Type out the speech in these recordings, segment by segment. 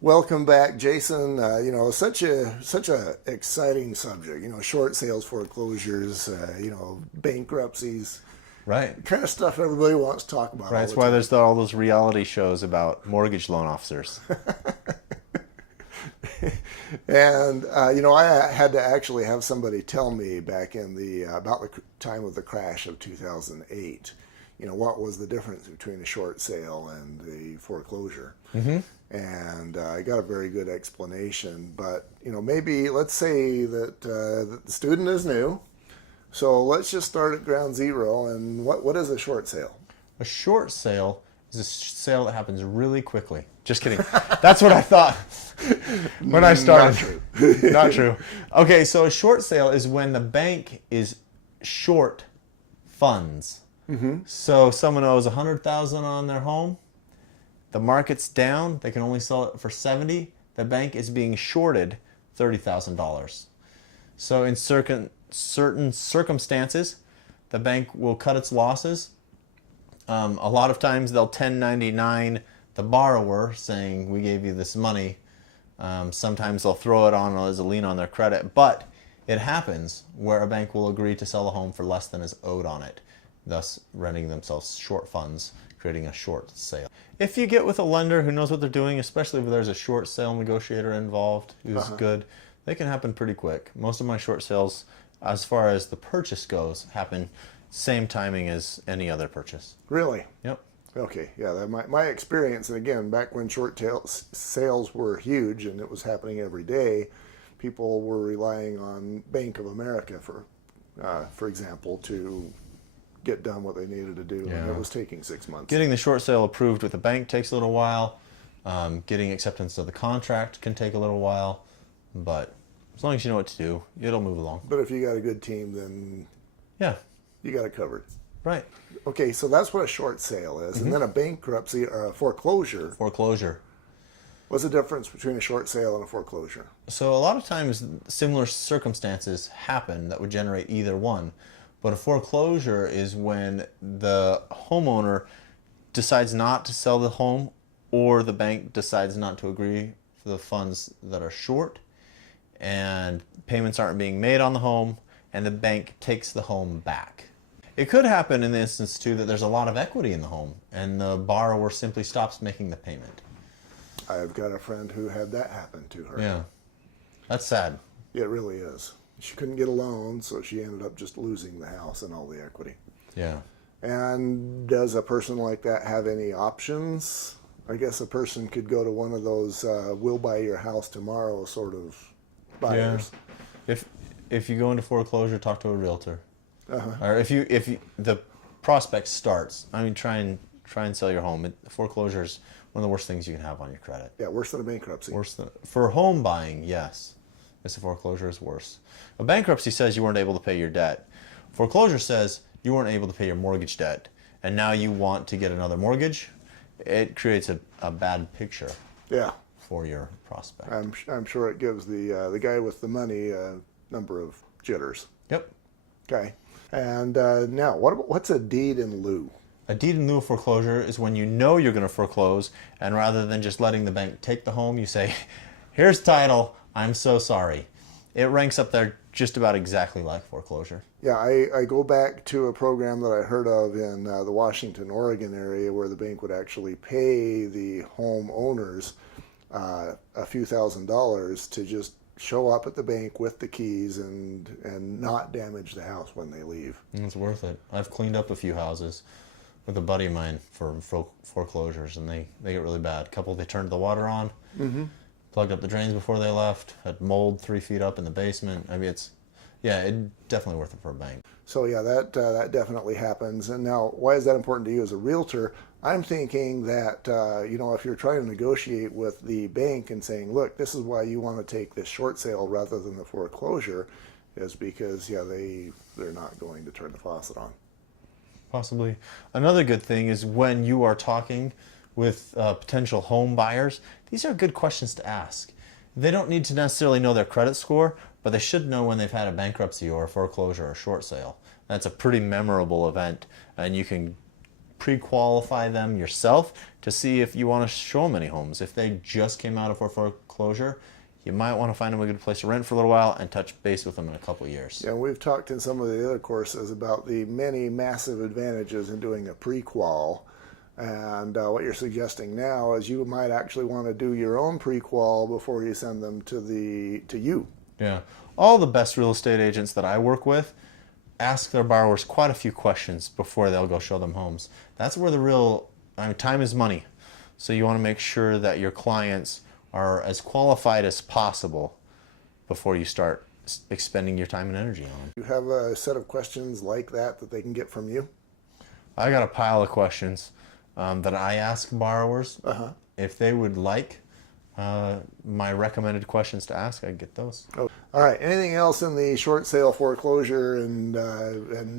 Welcome back, Jason. Such a exciting subject. Short sales, foreclosures, bankruptcies, Right. kind of stuff everybody wants to talk about Right. all That's the why time. there's all those reality shows about mortgage loan officers. And I had to actually have somebody tell me back in the about the time of the crash of 2008. What was the difference between a short sale and a foreclosure? Mm-hmm. And I got a very good explanation. But maybe let's say that the student is new, so let's just start at ground zero. And what is a short sale? A short sale is a sale that happens really quickly. Just kidding. That's what I thought when I started. Not true. Not true. Okay, so a short sale is when the bank is short funds. Mm-hmm. So someone owes $100,000 on their home. The market's down. They can only sell it for $70,000. The bank is being shorted $30,000. So in certain circumstances, the bank will cut its losses. A lot of times they'll 1099 the borrower, saying we gave you this money. Sometimes they'll throw it on as a lien on their credit, but it happens where a bank will agree to sell a home for less than is owed on it, thus rendering themselves short funds, creating a short sale. If you get with a lender who knows what they're doing, especially if there's a short sale negotiator involved who's good, they can happen pretty quick. Most of my short sales, as far as the purchase goes, happen same timing as any other purchase. Really? Yep. Okay, yeah, my experience, and again, back when sales were huge and it was happening every day, people were relying on Bank of America, for example, to get done what they needed to do, and it was taking 6 months. Getting the short sale approved with the bank takes a little while. Getting acceptance of the contract can take a little while, but as long as you know what to do, it'll move along. But if you got a good team, then Yeah, you got it covered. right. Okay, so that's what a short sale is, and then a bankruptcy or a foreclosure. Foreclosure. What's the difference between a short sale and a foreclosure? So a lot of times similar circumstances happen that would generate either one. But a foreclosure is when the homeowner decides not to sell the home, or the bank decides not to agree for the funds that are short, and payments aren't being made on the home, and the bank takes the home back. It could happen in the instance too that there's a lot of equity in the home and the borrower simply stops making the payment. I've got a friend who had that happen to her. Yeah, that's sad. It really is. She couldn't get a loan, so she ended up just losing the house and all the equity. Yeah. And does a person like that have any options? I guess a person could go to one of those we'll buy your house tomorrow sort of buyers. Yeah. If you go into foreclosure, talk to a realtor. Or if the prospect starts, I mean, try and sell your home. Foreclosure is one of the worst things you can have on your credit. Yeah, worse than a bankruptcy. Worse than for home buying, yes. Yes, a foreclosure is worse. A bankruptcy says you weren't able to pay your debt. Foreclosure says you weren't able to pay your mortgage debt, and now you want to get another mortgage. It creates a bad picture. Yeah. For your prospect. I'm sure it gives the guy with the money a number of jitters. Yep. Okay. And now, what's a deed in lieu? A deed in lieu of foreclosure is when you know you're going to foreclose, and rather than just letting the bank take the home, you say, here's title, I'm so sorry. It ranks up there just about exactly like foreclosure. Yeah, I go back to a program that I heard of in the Washington, Oregon area where the bank would actually pay the homeowners a few $1,000s to just show up at the bank with the keys and not damage the house when they leave. And it's worth it. I've cleaned up a few houses with a buddy of mine for foreclosures, and they get really bad. A couple, they turned the water on, plugged up the drains before they left, had mold 3 feet up in the basement. I mean, it's definitely worth it for a bank. So yeah, that definitely happens. And now, why is that important to you as a realtor? I'm thinking that if you're trying to negotiate with the bank and saying, look, this is why you want to take this short sale rather than the foreclosure, is because they're not going to turn the faucet on. Possibly. Another good thing is when you are talking with potential home buyers, these are good questions to ask. They don't need to necessarily know their credit score, but they should know when they've had a bankruptcy or a foreclosure or a short sale. That's a pretty memorable event, and you can pre-qualify them yourself to see if you want to show them any homes. If they just came out of foreclosure, you might want to find them a good place to rent for a little while and touch base with them in a couple of years. Yeah, we've talked in some of the other courses about the many massive advantages in doing a pre-qual. And what you're suggesting now is you might actually want to do your own pre-qual before you send them to you. Yeah. All the best real estate agents that I work with ask their borrowers quite a few questions before they'll go show them homes. That's where time is money. So you want to make sure that your clients are as qualified as possible before you start expending your time and energy on them. You have a set of questions like that they can get from you? I got a pile of questions that I ask borrowers. If they would like my recommended questions to ask, I'd get those. Oh. All right. Anything else in the short sale foreclosure and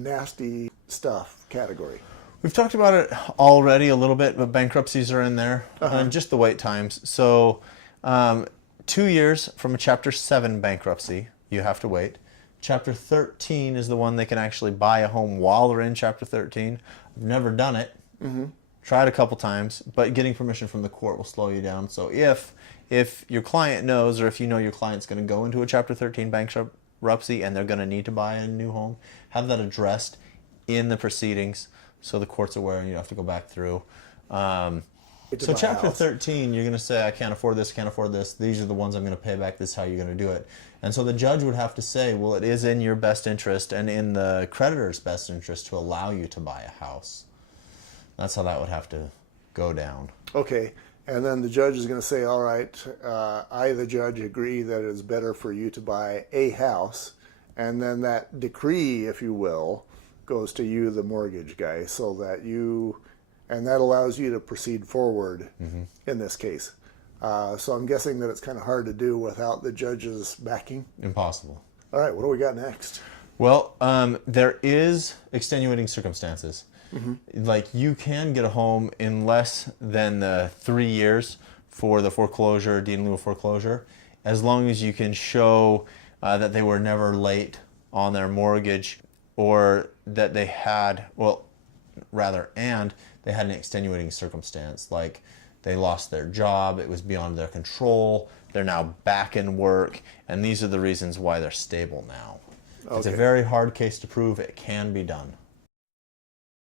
nasty stuff category? We've talked about it already a little bit, but bankruptcies are in there, and just the wait times. So 2 years from a Chapter 7 bankruptcy, you have to wait. Chapter 13 is the one they can actually buy a home while they're in Chapter 13. I've never done it. Tried a couple times, but getting permission from the court will slow you down. So if your client knows, or if you know your client's going to go into a Chapter 13 bankruptcy and they're going to need to buy a new home, have that addressed in the proceedings so the court's aware and you don't have to go back through. So Chapter 13, you're going to say, I can't afford this, can't afford this. These are the ones I'm going to pay back. This is how you're going to do it. And so the judge would have to say, well, it is in your best interest and in the creditor's best interest to allow you to buy a house. That's how that would have to go down. Okay. And then the judge is going to say, all right, I, the judge, agree that it is better for you to buy a house. And then that decree, if you will, goes to you, the mortgage guy, so that and that allows you to proceed forward in this case. So I'm guessing that it's kind of hard to do without the judge's backing. Impossible. All right, what do we got next? Well, there is extenuating circumstances. Like you can get a home in less than the 3 years for the foreclosure, deed in lieu of foreclosure, as long as you can show that they were never late on their mortgage, or that they had, and they had an extenuating circumstance, like they lost their job, it was beyond their control, they're now back in work, and these are the reasons why they're stable now. Okay. It's a very hard case to prove. It can be done.